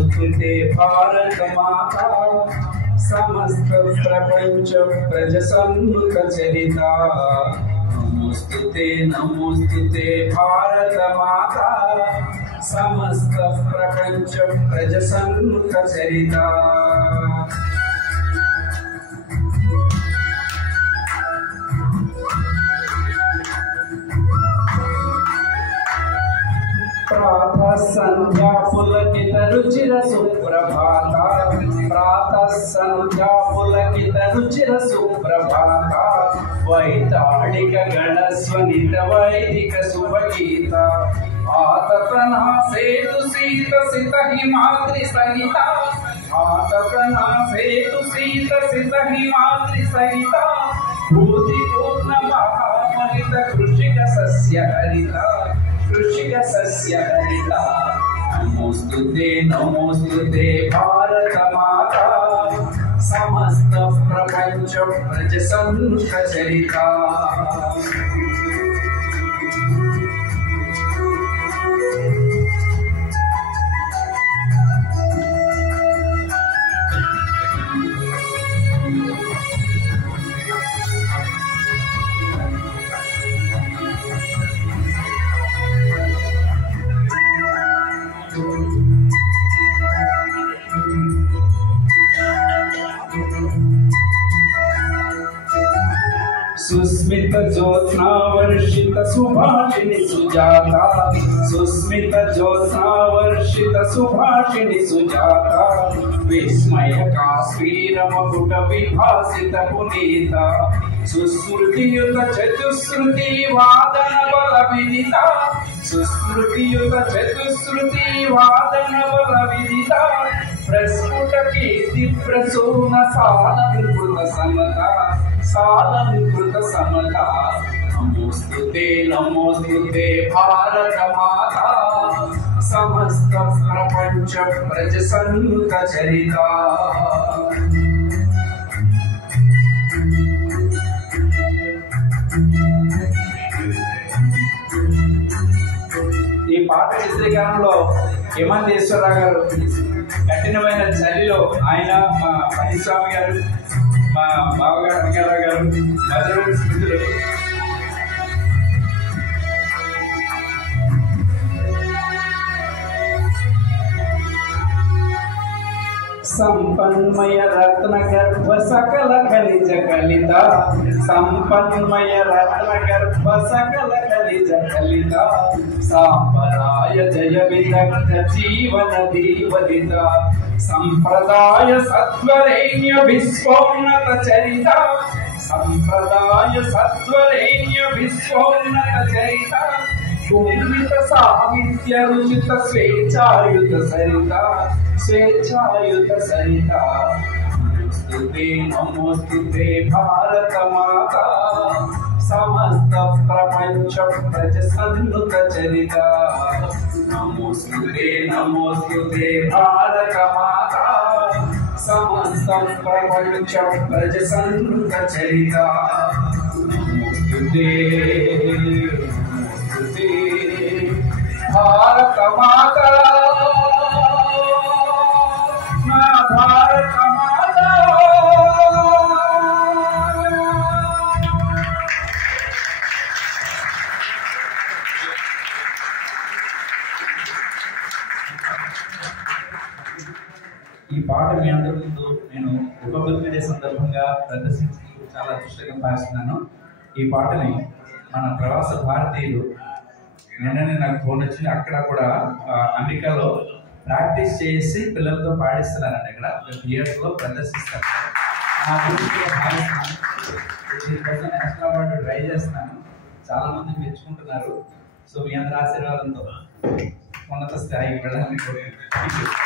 నమోస్తుతే భారత మాతా సమస్త ప్రపంచ ప్రజ సన్నుత చరిత నమోస్తుతే భారత మాతా సమస్త ప్రపంచ ప్రజ సన్నుత చరిత प्रातः संध्या पुलकित रुचिर सुप्रभाता प्रातः संध्या पुलकित रुचिर सुप्रभाता वैताళిక गणस्वनित वैदिक शुभगीता आततना सेतु सीत सित हिमाद्रि सहिता आततना सेतु सीत सित हिमाद्रि सहिता भूति पूर्ण महामहित कृषिक सस्य हरिता कृषिक सस्य हरिता नमोस्तुते भारत माता समस्त प्रपंच प्रज सन्नुत चरिता सुस्मित ज्योत्स्ना वर्षित सुभाषिणी सुजाता सुस्मित ज्योत्स्ना वर्षित सुभाषिणी सुजाता विस्मय काश्मीर मकुट विभासित पुनीता सुश्रुतियुत चतुश्रुति वादन बल विदिता सुश्रुतियुत चतुश्रुति वादन बल विदिता प्रस्फुट कीर्ति प्रसून सालंकृत समता सालंकृत समता नमोस्तुते भारत माता समस्त प्रपंच प्रज सन्नुत चरिता ఈ పాట చిత్రీకరణలో హేమంతేశ్వరరావు గారు కఠినమైన చలిలో ఆయన మా పనిస్వామి గారు మా బావగారు అనికారావు గారు మధురు స్మృతులు संपन्मय रत्न गर्भ सकल खनिज कलिता संपन्मय रत्न गर्भ सकल खनिज कलिता सांपराय जय विदग्ध जीवन दीपदिता संप्रदाय सत्वरेण्य विश्वोन्नत चरिता संप्रदाय सत्वरेण्य विश्वोन्नत चरिता कुंभित साहित्य रुचित स्वेच्छायुत सरिता स्वेच्छायुत सरिता नमोस्तुते भारत माता समस्त प्रपंच प्रज सन्नुत चरिता नमोस्तुते भारत माता समस्त प्रपंच प्रज सन्नुत चरिता भारत माता भारत माता ఈ పాట మీ అందరి ముందు నేను రిపబ్లిక్ డే సందర్భంగా ప్రదర్శించుకు చాలా అదృష్టంగా భావిస్తున్నాను. ఈ పాటని మన ప్రవాస భారతీయులు నిన్ననే నాకు ఫోన్ వచ్చింది, అక్కడ కూడా అమెరికాలో ప్రాక్టీస్ చేసి పిల్లలతో పాడిస్తున్నారండి. ఇక్కడ థియేటర్లో ప్రదర్శిస్తారు. నా గురించి భావిస్తున్నాను. దీనికోసం నేషనల్ అవార్డు ట్రై చేస్తున్నాను. చాలా మంది మెచ్చుకుంటున్నారు. సో మీ అందరి ఆశీర్వాదంతో ఉన్నత స్థాయికి వెళ్ళాలని కోరుకుంటున్నాను.